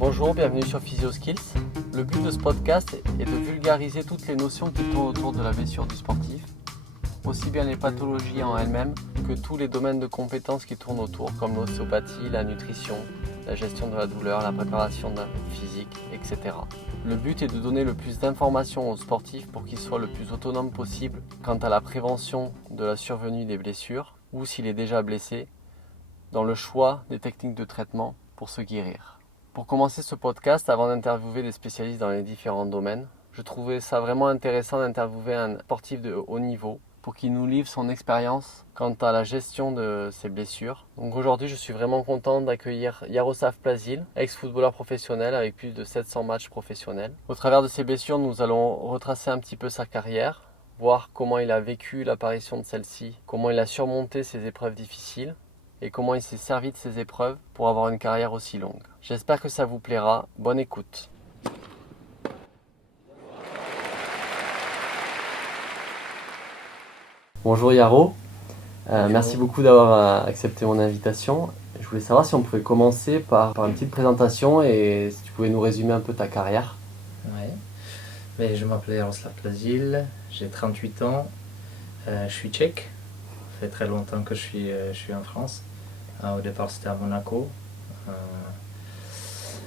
Bonjour, bienvenue sur PhysioSkills. Le but de ce podcast est de vulgariser toutes les notions qui tournent autour de la blessure du sportif, aussi bien les pathologies en elles-mêmes que tous les domaines de compétences qui tournent autour, comme l'ostéopathie, la nutrition, la gestion de la douleur, la préparation d'un physique, etc. Le but est de donner le plus d'informations aux sportifs pour qu'ils soient le plus autonomes possible quant à la prévention de la survenue des blessures ou s'il est déjà blessé, dans le choix des techniques de traitement pour se guérir. Pour commencer ce podcast, avant d'interviewer des spécialistes dans les différents domaines, je trouvais ça vraiment intéressant d'interviewer un sportif de haut niveau pour qu'il nous livre son expérience quant à la gestion de ses blessures. Donc aujourd'hui, je suis vraiment content d'accueillir Yaroslav Plazil, ex-footballeur professionnel avec plus de 700 matchs professionnels. Au travers de ses blessures, nous allons retracer un petit peu sa carrière, voir comment il a vécu l'apparition de celle-ci, comment il a surmonté ses épreuves difficiles et comment il s'est servi de ces épreuves pour avoir une carrière aussi longue. J'espère que ça vous plaira. Bonne écoute. Bonjour Yaro, merci beaucoup d'avoir accepté mon invitation. Je voulais savoir si on pouvait commencer par une petite présentation et si tu pouvais nous résumer un peu ta carrière. Ouais. Mais je m'appelle Yaroslav Plazil, j'ai 38 ans, je suis tchèque. Ça fait très longtemps que je suis en France. Au départ c'était à Monaco,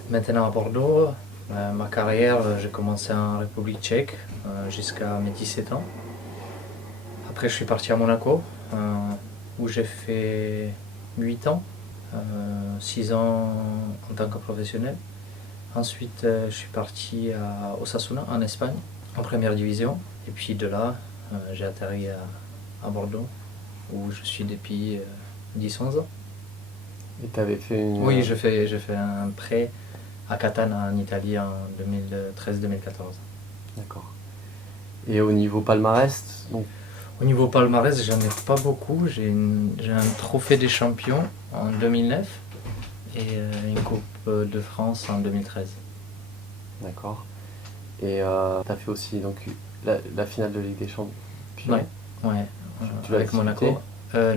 maintenant à Bordeaux. Ma carrière, j'ai commencé en République tchèque jusqu'à mes 17 ans. Après je suis parti à Monaco où j'ai fait 8 ans, 6 ans en tant que professionnel. Ensuite je suis parti à Osasuna en Espagne, en première division. Et puis de là j'ai atterri à Bordeaux où je suis depuis 10-11 ans. Et tu avais fait une... Oui, j'ai fait un prêt à Catane en Italie en 2013-2014. D'accord. Et au niveau palmarès, donc... Au niveau palmarès, j'en ai pas beaucoup. J'ai un trophée des champions en 2009 et une coupe de France en 2013. D'accord. Et tu as fait aussi donc, la finale de Ligue des Champions. Ouais. Tu l'as Avec disputé ? Monaco.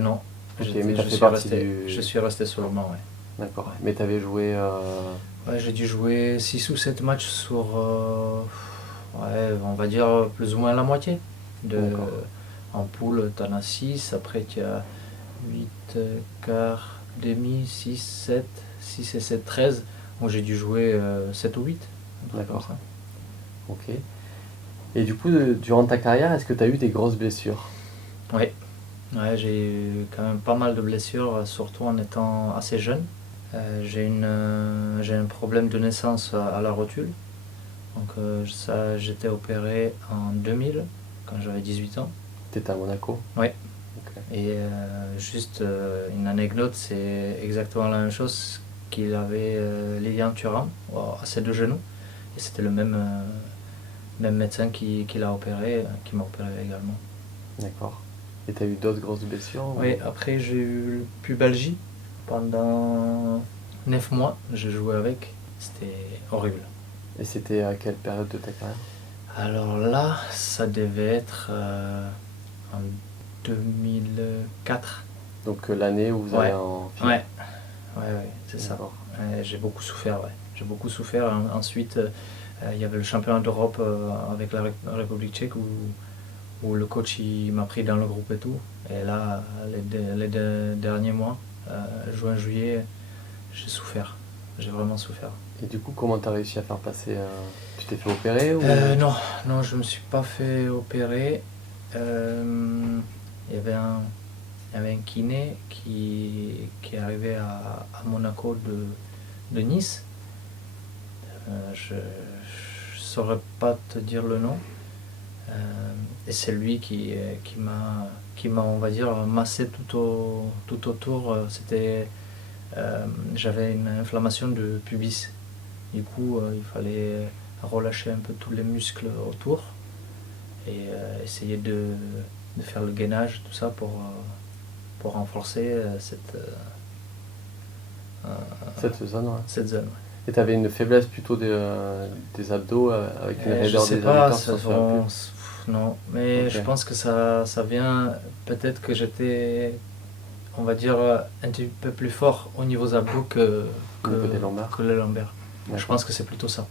Non. Ok, mais tu as fait partie Je suis resté sur le banc, ouais. D'accord. Mais tu avais joué... Ouais, j'ai dû jouer 6 ou 7 matchs sur, on va dire plus ou moins la moitié. En poule, tu en as 6, après tu as 8, quart, demi, 6, 7, 6 et 7, 13. Bon, j'ai dû jouer 7 ou 8. D'accord. Comme ça. Ok. Et du coup, durant ta carrière, est-ce que tu as eu des grosses blessures ? Ouais, j'ai eu quand même pas mal de blessures, surtout en étant assez jeune. J'ai un problème de naissance à la rotule. Donc j'étais opéré en 2000, quand j'avais 18 ans. T'étais à Monaco ? Ouais. Okay. Et juste une anecdote, c'est exactement la même chose qu'il avait Lilian Thuram à ses deux genoux. Et c'était le même médecin qui l'a opéré, qui m'a opéré également. D'accord. Et tu as eu d'autres grosses blessures ? Oui, après j'ai eu pubalgie pendant 9 mois, j'ai joué avec, c'était horrible. Et c'était à quelle période de ta carrière ? Alors là, ça devait être en 2004. Donc l'année où vous allez en finale ? Ouais, c'est ça. J'ai beaucoup souffert, Ensuite, il y avait le championnat d'Europe avec la République tchèque où le coach il m'a pris dans le groupe et tout. Et là, les derniers mois, juin, juillet, j'ai vraiment souffert. Et du coup, comment tu as réussi à faire passer Tu t'es fait opérer ou... Non, je me suis pas fait opérer. Il y avait un kiné qui est arrivé à Monaco de Nice. Je saurais pas te dire le nom. Et c'est lui qui m'a, on va dire, massé tout autour. J'avais une inflammation de pubis. Du coup, il fallait relâcher un peu tous les muscles autour et essayer de faire le gainage, tout ça pour renforcer cette zone. Ouais. Cette zone. Et tu avais une faiblesse plutôt des abdos avec une raideur des adducteurs ? Non, mais okay. Je pense que ça vient, peut-être que j'étais, on va dire, un petit peu plus fort au niveau abdos que les lombaires. Je D'accord. pense que c'est plutôt ça.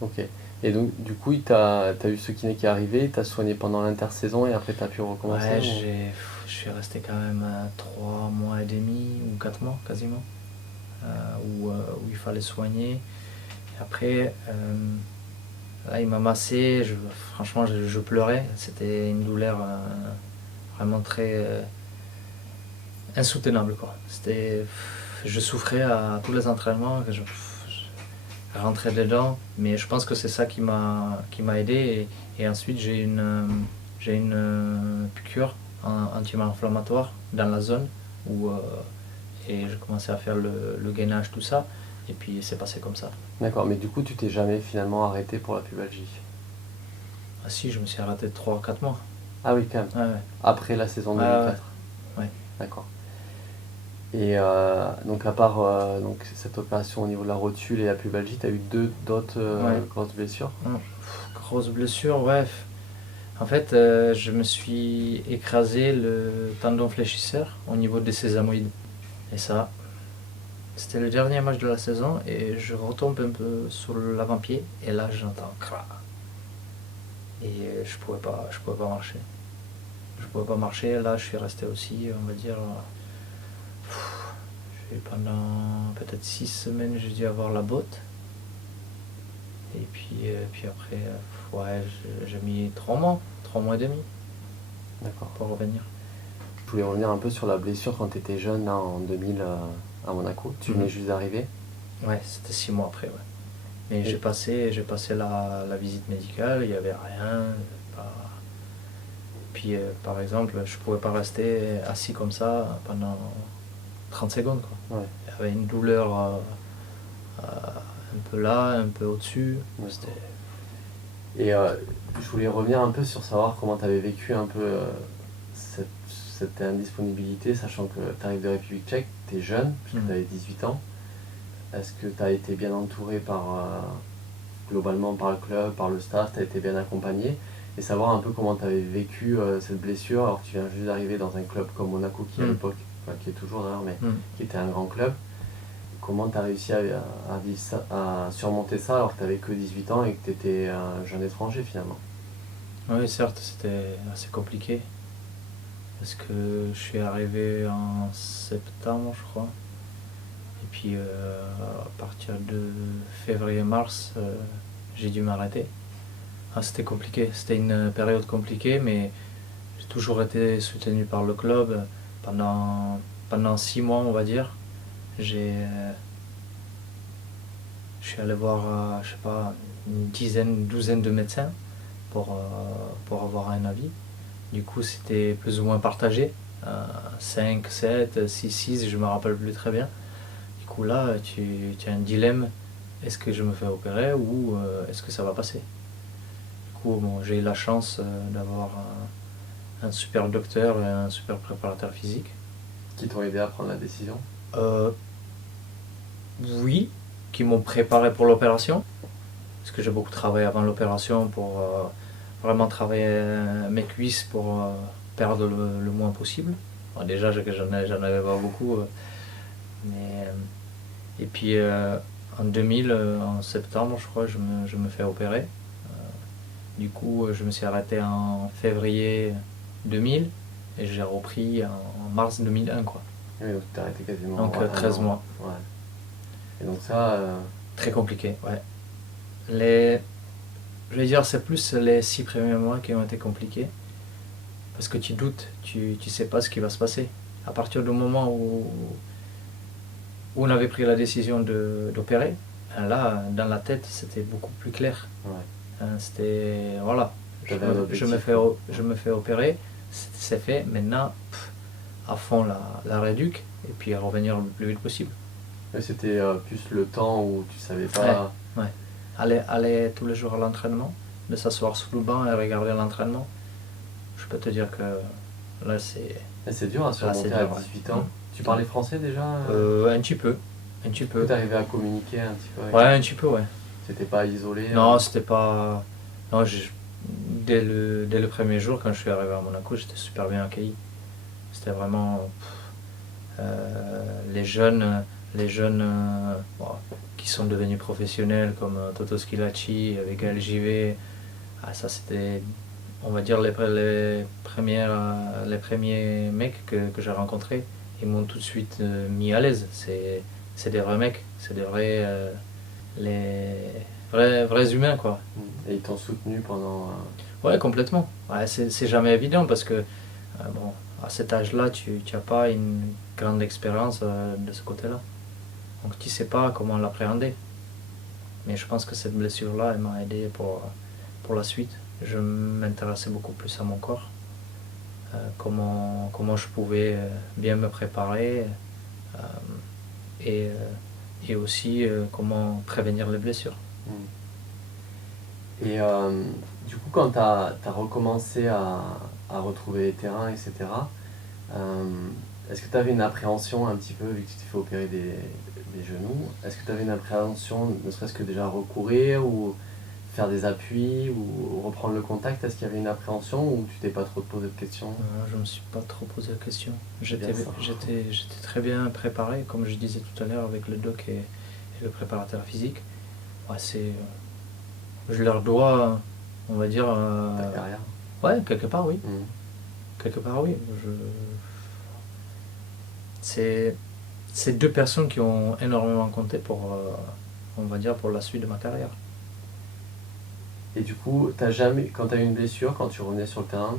Ok. Et donc, du coup, t'as eu ce kiné qui est arrivé, t'as soigné pendant l'intersaison et après t'as pu recommencer Ouais, ou- je suis resté quand même 3 mois et demi ou 4 mois quasiment, où il fallait soigner. Et après, là, il m'a massé, franchement, je pleurais. C'était une douleur vraiment très insoutenable, quoi. Je souffrais à tous les entraînements, je rentrais dedans, mais je pense que c'est ça qui m'a aidé. Et ensuite, j'ai une piqûre anti-inflammatoire dans la zone où et j'ai commencé à faire le gainage, tout ça, et puis c'est passé comme ça. D'accord, mais du coup, tu t'es jamais finalement arrêté pour la pubalgie. Ah si, je me suis arrêté 3 ou 4 mois. Ah oui, quand même. Ouais, ouais. Après la saison Ouais, 2004. ouais. D'accord. Et donc à part donc, cette opération au niveau de la rotule et la pubalgie, tu as eu d'autres Ouais. grosses blessures. Grosse blessure, ouais. En fait, je me suis écrasé le tendon fléchisseur au niveau des sésamoïdes. Et ça, c'était le dernier match de la saison et je retombe un peu sur l'avant-pied et là j'entends cra. Et je pouvais pas marcher. Je pouvais pas marcher. Là, je suis resté aussi, on va dire, pendant peut-être 6 semaines, j'ai dû avoir la botte. Et puis après, ouais, j'ai mis 3 mois et demi D'accord. pour revenir. Je voulais revenir un peu sur la blessure quand tu étais jeune là, en 2000 à Monaco. Tu venais juste d'arriver. Ouais, c'était 6 mois après, ouais. Mais Et- j'ai passé la visite médicale, il n'y avait rien. Pas... Puis par exemple, je pouvais pas rester assis comme ça pendant 30 secondes, quoi. Ouais. Il y avait une douleur un peu là, un peu au-dessus. D'accord. C'était... Et je voulais revenir un peu sur savoir comment tu avais vécu un peu cette indisponibilité, sachant que tu arrives de République tchèque, tu es jeune, puisque tu avais 18 ans. Est-ce que tu as été bien entouré globalement par le club, par le staff, tu as été bien accompagné? Et savoir un peu comment tu avais vécu cette blessure alors que tu viens juste d'arriver dans un club comme Monaco qui à l'époque, enfin, qui est toujours d'ailleurs, mais qui était un grand club. Comment tu as réussi à surmonter ça alors que tu n'avais que 18 ans et que tu étais un jeune étranger finalement? Oui, certes, c'était assez compliqué. Parce que je suis arrivé en septembre, je crois. Et puis à partir de février-mars, j'ai dû m'arrêter. Ah, c'était compliqué, c'était une période compliquée, mais j'ai toujours été soutenu par le club. Pendant 6 mois, on va dire, je suis allé voir, je sais pas, une douzaine de médecins pour avoir un avis. Du coup, c'était plus ou moins partagé. 5, 7, 6, 6, je me rappelle plus très bien. Du coup, là, tu as un dilemme. Est-ce que je me fais opérer ou est-ce que ça va passer? Du coup, bon, j'ai eu la chance d'avoir un super docteur et un super préparateur physique. Qui t'ont aidé à prendre la décision? Oui, qui m'ont préparé pour l'opération. Parce que j'ai beaucoup travaillé avant l'opération pour vraiment travailler mes cuisses pour perdre le moins possible. Bon, déjà, j'en avais pas beaucoup. Et puis en 2000, en septembre, je crois, je me fais opérer. Du coup, je me suis arrêté en février 2000 et j'ai repris en mars 2001, quoi. Oui, donc tu t'es arrêté quasiment. Donc 13 mois. Ouais. Et donc ça. Très compliqué, ouais. Je vais dire, c'est plus les 6 premiers mois qui ont été compliqués. Parce que tu doutes, tu sais pas ce qui va se passer. À partir du moment où on avait pris la décision d'opérer, là, dans la tête, c'était beaucoup plus clair. Ouais. C'était, voilà, je me fais opérer, c'est fait, maintenant, à fond la réduc, et puis à revenir le plus vite possible. Mais c'était plus le temps où tu savais pas. Ouais. Aller tous les jours à l'entraînement, de s'asseoir sous le banc et regarder l'entraînement, je peux te dire que là, c'est... Et c'est dur à surmonter à 18 ans. Tu parlais français déjà? Un petit peu. Tu arrivais à communiquer un petit peu avec Ouais, un petit peu, ouais. C'était pas isolé? Non, c'était pas... Non, dès le premier jour, quand je suis arrivé à Monaco, j'étais super bien accueilli. C'était vraiment... les jeunes les jeunes qui sont devenus professionnels comme Toto Schilacci avec LJV. Ça c'était, on va dire, les premiers mecs que j'ai rencontrés. Ils m'ont tout de suite mis à l'aise. C'est des vrais mecs, c'est des vrais humains, quoi. Et ils t'ont soutenu pendant... Ouais, complètement. Ouais, c'est jamais évident parce que à cet âge-là, tu n'as pas une grande expérience de ce côté-là. Donc tu ne sais pas comment l'appréhender. Mais je pense que cette blessure-là, elle m'a aidé pour la suite. Je m'intéressais beaucoup plus à mon corps. Comment je pouvais bien me préparer et aussi comment prévenir les blessures. Et du coup, quand tu as recommencé à retrouver les terrains, etc., est-ce que tu avais une appréhension un petit peu, vu que tu t'es fait opérer des genoux, est-ce que tu avais une appréhension, ne serait-ce que déjà recourir ou faire des appuis ou reprendre le contact? Est-ce qu'il y avait une appréhension ou tu t'es pas trop posé de questions? Je ne me suis pas trop posé de questions. J'étais très bien préparé, comme je disais tout à l'heure, avec le doc et le préparateur physique. Je leur dois, on va dire... Ta carrière? Ouais, quelque part, oui. Quelque part, oui. C'est deux personnes qui ont énormément compté pour, on va dire, pour la suite de ma carrière. Et du coup, quand tu as eu une blessure, quand tu revenais sur le terrain,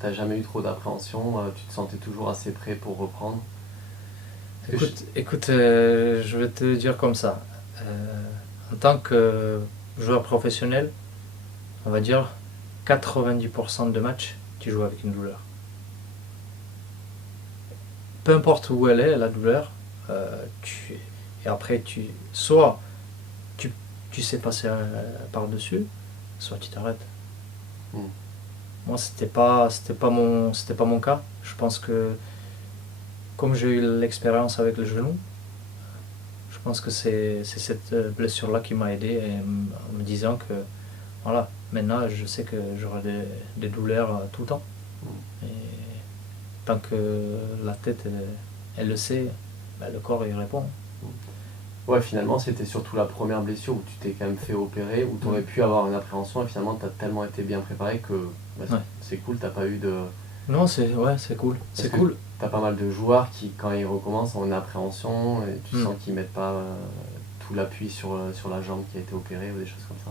tu n'as jamais eu trop d'appréhension, tu te sentais toujours assez prêt pour reprendre? Écoute, je vais te dire comme ça. En tant que joueur professionnel, on va dire 90% de matchs, tu joues avec une douleur. Peu importe où elle est, la douleur, et après, soit tu sais passer par-dessus, soit tu t'arrêtes. Moi, c'était pas mon cas. Je pense que comme j'ai eu l'expérience avec le genou, je pense que c'est cette blessure-là qui m'a aidé en me disant que voilà, maintenant je sais que j'aurai des douleurs tout le temps. Et tant que la tête elle le sait, le corps il répond. Ouais, finalement c'était surtout la première blessure où tu t'es quand même fait opérer, où tu aurais pu avoir une appréhension et finalement tu as tellement été bien préparé que c'est cool, t'as pas eu de... Non, c'est cool. C'est cool. T'as pas mal de joueurs qui, quand ils recommencent, ont une appréhension et tu sens qu'ils mettent pas tout l'appui sur la jambe qui a été opérée ou des choses comme ça.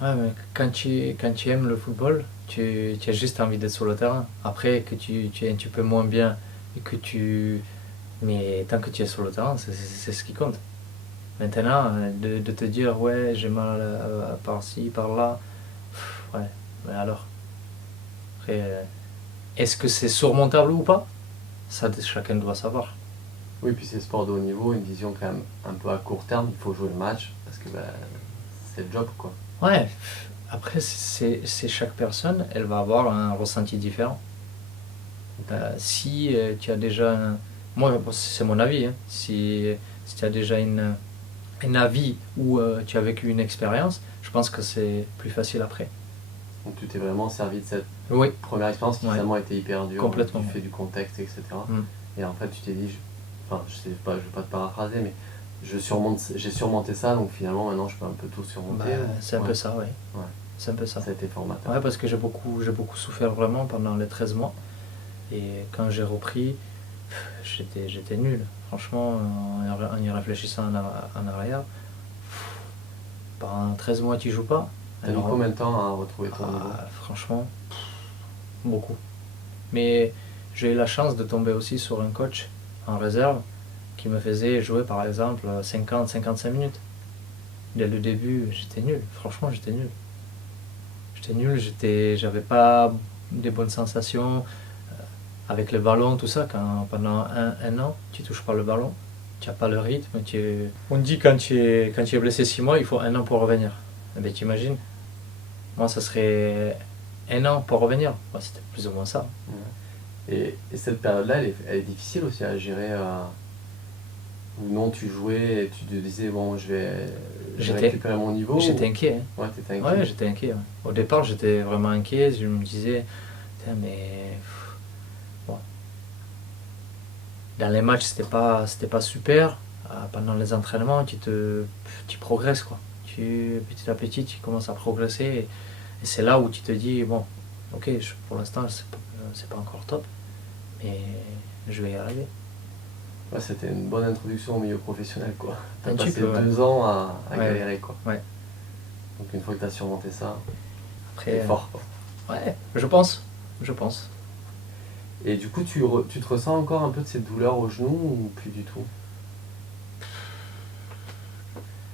Ouais, mais quand tu aimes le football, tu as juste envie d'être sur le terrain. Après, que tu es un petit peu moins bien et mais tant que tu es sur le terrain, c'est ce qui compte. Maintenant, de te dire, ouais, j'ai mal par-ci, par-là, ouais, mais alors. Après, est-ce que c'est surmontable ou pas? Ça, chacun doit savoir. Oui, puis c'est sport de haut niveau, une vision quand même un peu à court terme, il faut jouer le match, parce que c'est le job, quoi. Ouais, après, c'est chaque personne, elle va avoir un ressenti différent. Si tu as déjà... Moi, c'est mon avis, hein. Si tu as déjà un avis ou tu as vécu une expérience, je pense que c'est plus facile après. Donc tu t'es vraiment servi de cette première expérience qui finalement était hyper dure, complètement, du fait du contexte, etc. Et en fait tu t'es dit, je sais pas, je vais pas te paraphraser, mais j'ai surmonté ça, donc finalement maintenant je peux un peu tout surmonter. C'est un peu ça, oui. Ouais. C'est un peu ça. Ça a été formateur. Ouais, parce que j'ai beaucoup souffert vraiment pendant les 13 mois. Et quand j'ai repris, j'étais nul. Franchement, en y réfléchissant en arrière, pendant 13 mois tu joues pas. T'as mis combien de temps à retrouver ton niveau? Franchement, beaucoup. Mais j'ai eu la chance de tomber aussi sur un coach en réserve qui me faisait jouer par exemple 50-55 minutes. Dès le début, j'étais nul. Franchement, j'étais nul. J'avais pas des bonnes sensations avec le ballon, tout ça. Quand pendant un an, tu touches pas le ballon, tu n'as pas le rythme. On dit quand tu es blessé 6 mois, il faut 1 an pour revenir. Eh bien, t'imagines? Moi, ça serait 1 an pour revenir. C'était plus ou moins ça. Et cette période-là, elle est difficile aussi à gérer. Ou non, tu jouais et tu te disais, bon, je vais récupérer mon niveau. J'étais inquiet. Hein. Ouais, t'étais inquiet. Ouais, j'étais inquiet. Ouais. Au départ, j'étais vraiment inquiet. Je me disais, mais... Bon. Dans les matchs, c'était pas super. pendant les entraînements, tu progresses, quoi. Petit à petit, tu commences à progresser. Et c'est là où tu te dis, bon, ok, pour l'instant, c'est pas encore top, mais je vais y arriver. Ouais, c'était une bonne introduction au milieu professionnel, quoi. T'as Un passé petit peu, 2 ans à Ouais. galérer, quoi. Ouais. Donc une fois que t'as surmonté ça, Après, t'es fort, quoi. Ouais, je pense. Et du coup, tu te ressens encore un peu de cette douleur au genou ou plus du tout?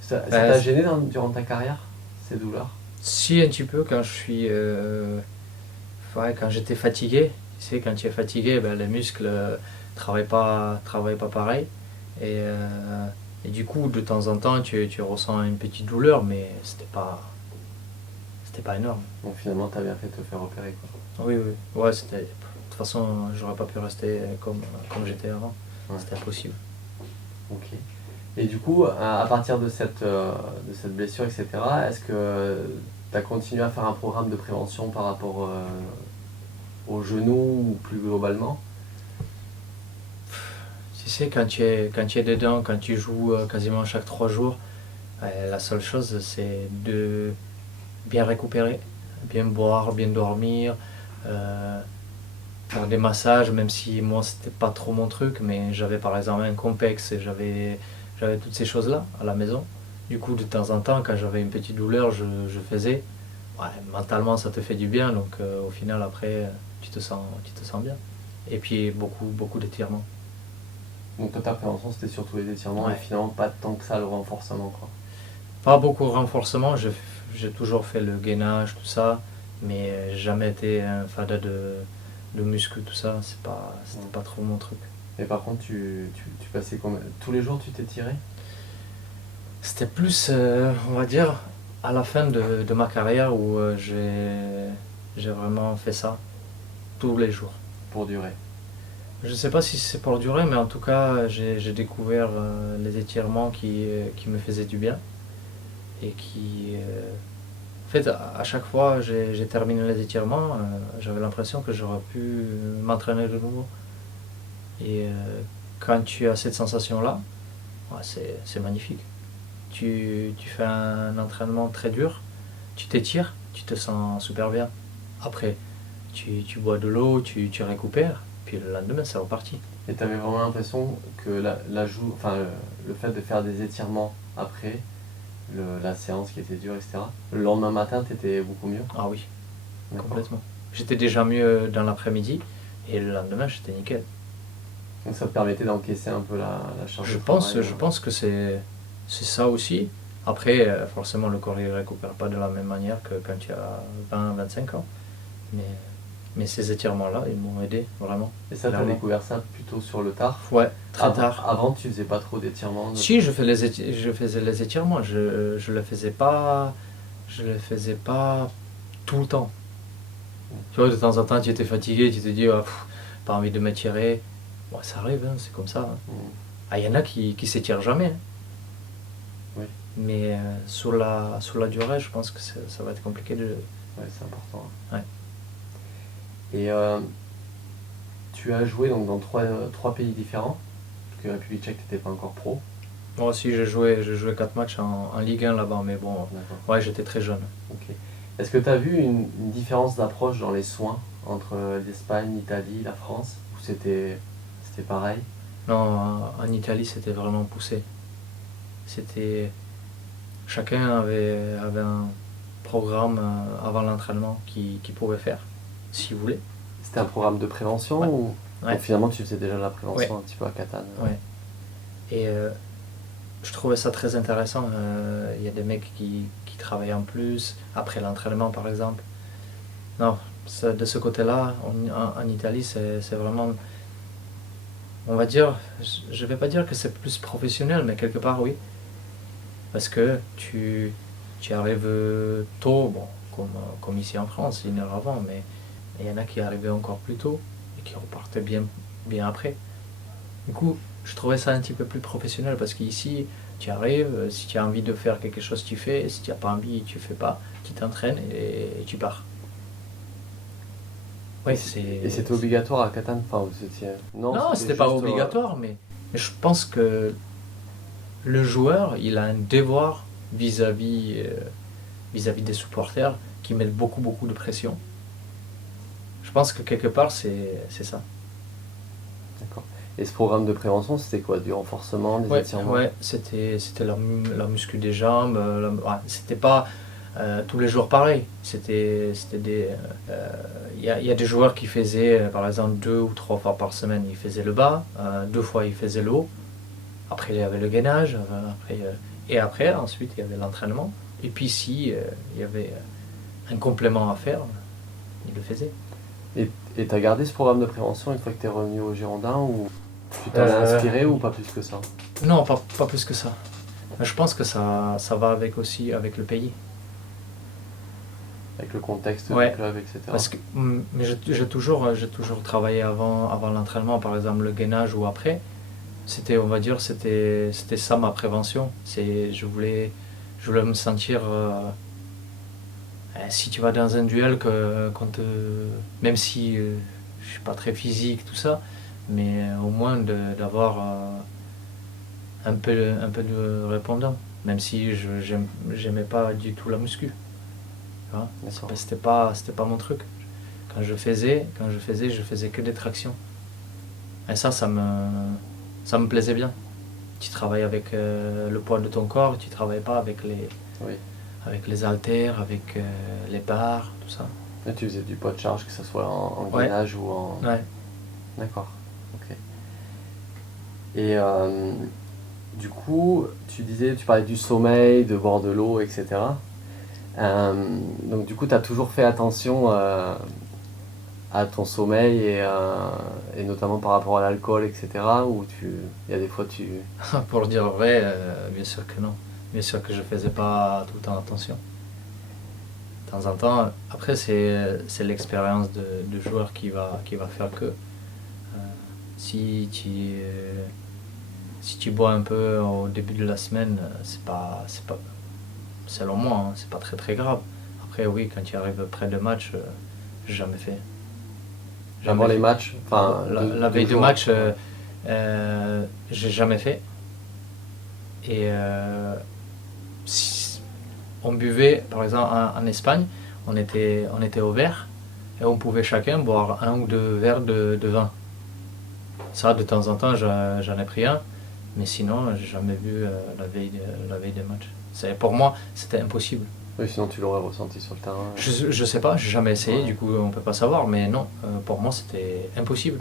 Ça t'a gêné durant ta carrière, ces douleurs? Si, un petit peu quand je suis. Quand j'étais fatigué. Tu sais, quand tu es fatigué, ben, les muscles travaillent pas pareil. Et du coup, de temps en temps, tu ressens une petite douleur, mais c'était pas énorme. Donc finalement, t'as bien fait de te faire opérer, quoi. Oui, oui. Ouais, c'était. De toute façon, j'aurais pas pu rester comme j'étais avant. Ouais. C'était impossible. Ok. Et du coup, à partir de cette blessure, etc., est-ce que tu as continué à faire un programme de prévention par rapport au genou ou plus globalement? Tu sais, quand tu es dedans, quand tu joues quasiment chaque 3 jours, la seule chose, c'est de bien récupérer, bien boire, bien dormir, faire des massages, même si moi c'était pas trop mon truc, mais j'avais par exemple un Compex et j'avais toutes ces choses-là à la maison. Du coup, de temps en temps, quand j'avais une petite douleur, je faisais. Ouais, mentalement, ça te fait du bien, donc au final, après, tu te sens bien. Et puis, beaucoup d'étirements. Donc toi, ta prévention, c'était surtout les étirements Ouais. et finalement pas tant que ça le renforcement, quoi. Pas beaucoup de renforcement, j'ai toujours fait le gainage, tout ça, mais jamais été un fada de muscu, tout ça, c'était pas trop mon truc. Et par contre, tu passais combien? Tous les jours, tu t'étirais? C'était plus, on va dire, à la fin de ma carrière où j'ai vraiment fait ça tous les jours. Pour durer. Je sais pas si c'est pour durer, mais en tout cas, j'ai découvert les étirements qui me faisaient du bien et qui, en fait, à chaque fois j'ai terminé les étirements, j'avais l'impression que j'aurais pu m'entraîner de nouveau. Et quand tu as cette sensation-là, ouais, c'est magnifique. Tu fais un entraînement très dur, tu t'étires, tu te sens super bien. Après, tu bois de l'eau, tu récupères, puis le lendemain c'est reparti. Et tu avais vraiment l'impression que le fait de faire des étirements après la séance qui était dure, etc., le lendemain matin, tu étais beaucoup mieux? Ah oui, D'accord. complètement. J'étais déjà mieux dans l'après-midi, et le lendemain j'étais nickel. Donc ça te permettait d'encaisser un peu la charge Je de travail. pense que c'est ça aussi. Après, forcément, le corps ne récupère pas de la même manière que quand tu as 20-25 ans. Mais ces étirements-là, ils m'ont aidé, vraiment. Et ça, tu as découvert ça plutôt sur le tard? Ouais, très tard. Avant, tu faisais pas trop d'étirements? Si, je faisais les étirements. Je le faisais pas tout le temps. Tu vois, de temps en temps, tu étais fatigué, tu te dis, ah, pas envie de m'étirer. Bon, ça arrive, hein, c'est comme ça. Hein. Ah, y en a qui s'étirent jamais. Hein. Oui. Mais sur la durée, je pense que ça va être compliqué de... Ouais, c'est important. Ouais. Et tu as joué donc dans trois pays différents, parce que la République tchèque, tu n'étais pas encore pro. Moi aussi, j'ai joué 4 matchs en Ligue 1 là-bas, mais bon, ouais, j'étais très jeune. Ok. Est-ce que tu as vu une différence d'approche dans les soins entre l'Espagne, l'Italie, la France, ou c'était pareil? Non, en Italie, c'était vraiment poussé. Chacun avait un programme avant l'entraînement qu'il pouvait faire, s'il voulait. C'était un programme de prévention ou Ouais. Donc finalement tu faisais déjà la prévention un petit peu à Catane? Ouais. Et je trouvais ça très intéressant. Il y a des mecs qui travaillent en plus, après l'entraînement par exemple. Non, de ce côté-là, en Italie, c'est vraiment... On va dire, je vais pas dire que c'est plus professionnel, mais quelque part oui. Parce que tu arrives tôt, bon, comme ici en France, 1 heure avant, mais il y en a qui arrivaient encore plus tôt et qui repartaient bien après. Du coup, je trouvais ça un petit peu plus professionnel parce qu'ici, tu arrives, si tu as envie de faire quelque chose, tu fais, si tu n'as pas envie, tu fais pas, tu t'entraînes et tu pars. Oui, et c'était obligatoire à Catane? Enfin, Non, c'était pas obligatoire, mais je pense que le joueur, il a un devoir vis-à-vis des supporters qui mettent beaucoup, beaucoup de pression. Je pense que quelque part, c'est ça. D'accord. Et ce programme de prévention, c'était quoi? Du renforcement, des étirements? Ouais, c'était la muscu des jambes. C'était pas tous les jours pareil. C'était des. Il y a des joueurs qui faisaient, par exemple, 2 ou 3 fois par semaine, ils faisaient le bas, 2 fois ils faisaient le haut. Après, il y avait le gainage. Et après, ensuite, il y avait l'entraînement. Et puis, si il y avait un complément à faire, il le faisait. Et t'as gardé ce programme de prévention une fois que t'es revenu au Girondin ou tu t'en as inspiré ou pas plus que ça? Non, pas plus que ça. Mais je pense que ça va aussi avec le pays. Avec le contexte Ouais. du club, etc. Parce que, mais j'ai toujours travaillé avant l'entraînement, par exemple le gainage ou après. On va dire, c'était ça ma prévention. Je voulais me sentir. Si tu vas dans un duel, même si je suis pas très physique, tout ça, mais au moins d'avoir un peu de répondant, même si j'aimais pas du tout la muscu. Tu vois. C'était pas mon truc. Quand je faisais, je faisais que des tractions. Et ça me plaisait bien. Tu travailles avec le poids de ton corps, tu travailles pas avec les haltères, avec les barres, tout ça. Et tu faisais du poids de charge, que ce soit en Ouais. gainage ou en... Ouais. D'accord, ok. Et du coup, tu parlais du sommeil, de boire de l'eau, etc. Donc du coup, tu as toujours fait attention à ton sommeil et notamment par rapport à l'alcool, etc. Ou il y a des fois tu... Pour le dire vrai, bien sûr que non. Bien sûr que je faisais pas tout le temps attention. De temps en temps, après c'est l'expérience de joueur qui va faire que si tu bois un peu au début de la semaine, c'est pas selon moi, hein, c'est pas très très grave. Après oui, quand tu arrives près de match, j'ai jamais fait. Avant les matchs, enfin la veille de match, j'ai jamais fait. Et on buvait, par exemple en Espagne, on était au verre et on pouvait chacun boire 1 ou 2 verres de vin. Ça, de temps en temps, j'en ai pris un, mais sinon, j'ai jamais bu la veille des matchs. Pour moi, c'était impossible. Oui, sinon tu l'aurais ressenti sur le terrain. Je sais pas, j'ai jamais essayé, du coup on peut pas savoir, mais non, pour moi c'était impossible.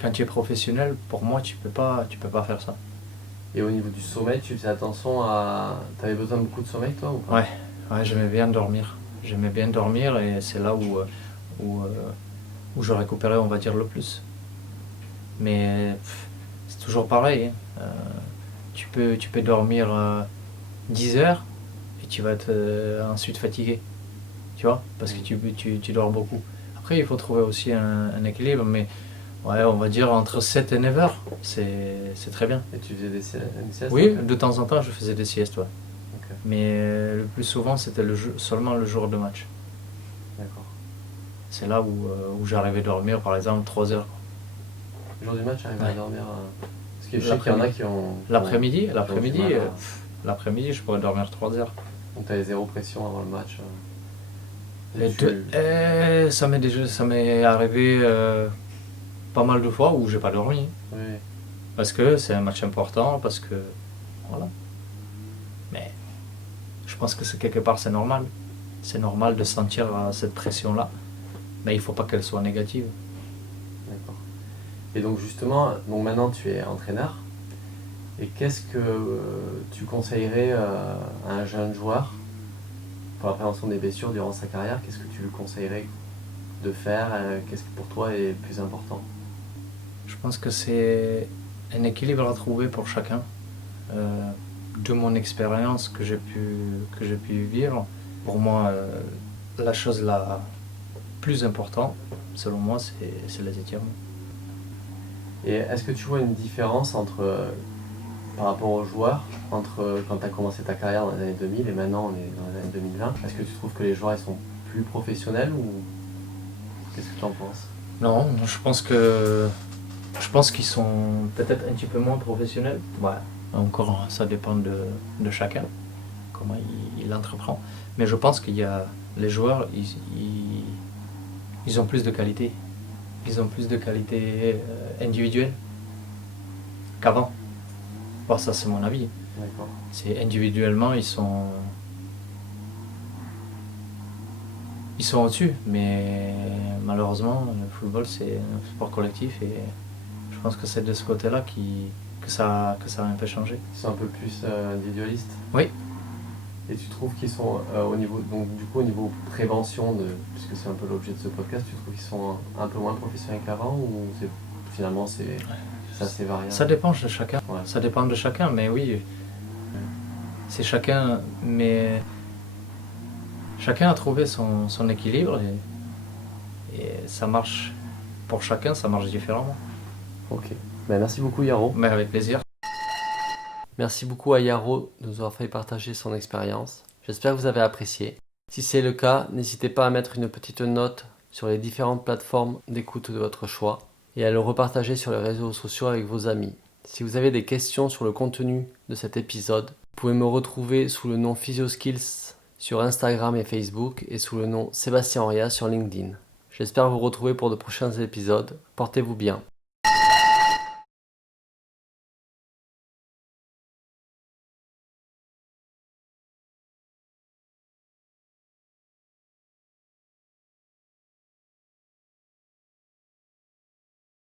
Quand tu es professionnel, pour moi tu peux pas faire ça. Et au niveau du sommeil, tu faisais attention à... T'avais besoin de beaucoup de sommeil toi ou pas? Ouais, j'aimais bien dormir. J'aimais bien dormir et c'est là où je récupérais, on va dire, le plus. Mais c'est toujours pareil. Hein. Tu peux dormir 10 heures et tu vas être ensuite fatigué. Tu vois, parce que tu dors beaucoup. Après, il faut trouver aussi un équilibre, mais ouais, on va dire entre 7 et 9 heures, c'est très bien. Et tu faisais des siestes? Oui, de temps en temps, je faisais des siestes, ouais. Okay. Mais le plus souvent, c'était seulement le jour de match. D'accord. C'est là où j'arrivais à dormir, par exemple, 3 heures. Le jour du match, j'arrivais à dormir... Parce que je sais qu'il y en a qui ont... L'après-midi, je pourrais dormir 3 heures. Donc tu avais zéro pression avant le match ça m'est arrivé pas mal de fois où j'ai pas dormi. Oui. Parce que c'est un match important, parce que voilà. Mais je pense que quelque part c'est normal. C'est normal de sentir cette pression-là. Mais il faut pas qu'elle soit négative. D'accord. Et donc justement, maintenant tu es entraîneur. Et qu'est-ce que tu conseillerais à un jeune joueur pour la prévention des blessures durant sa carrière? Qu'est-ce que tu lui conseillerais de faire? Qu'est-ce qui pour toi est le plus important? Je pense que c'est un équilibre à trouver pour chacun. De mon expérience que j'ai pu vivre, pour moi, la chose la plus importante, selon moi, c'est les étirements. Et est-ce que tu vois une différence par rapport aux joueurs, entre quand tu as commencé ta carrière dans les années 2000 et maintenant on est dans les années 2020? Est-ce que tu trouves que les joueurs ils sont plus professionnels ou qu'est-ce que tu en penses? Non, je pense que Je pense qu'ils sont peut-être un petit peu moins professionnels. Ouais. Encore, ça dépend de chacun, comment il entreprend. Mais je pense qu'il y a les joueurs, ils ont plus de qualité. Ils ont plus de qualité individuelle qu'avant. Bon, ça, c'est mon avis. D'accord. C'est individuellement, ils sont au-dessus. Mais malheureusement, le football, c'est un sport collectif et je pense que c'est de ce côté-là que ça a un peu changé. Ils sont un peu plus individualistes. Oui. Et tu trouves qu'ils sont au niveau, donc du coup au niveau prévention, puisque c'est un peu l'objet de ce podcast, tu trouves qu'ils sont un peu moins professionnels qu'avant ou finalement c'est assez variable? Ça dépend de chacun. Ouais. Ça dépend de chacun, mais oui, c'est chacun. Mais chacun a trouvé son équilibre et ça marche pour chacun, ça marche différemment. Ok. Ben, merci beaucoup Yaro. Mais avec plaisir. Merci beaucoup à Yaro de nous avoir fait partager son expérience. J'espère que vous avez apprécié. Si c'est le cas, n'hésitez pas à mettre une petite note sur les différentes plateformes d'écoute de votre choix et à le repartager sur les réseaux sociaux avec vos amis. Si vous avez des questions sur le contenu de cet épisode, vous pouvez me retrouver sous le nom PhysioSkills sur Instagram et Facebook et sous le nom Sébastien Oria sur LinkedIn. J'espère vous retrouver pour de prochains épisodes. Portez-vous bien.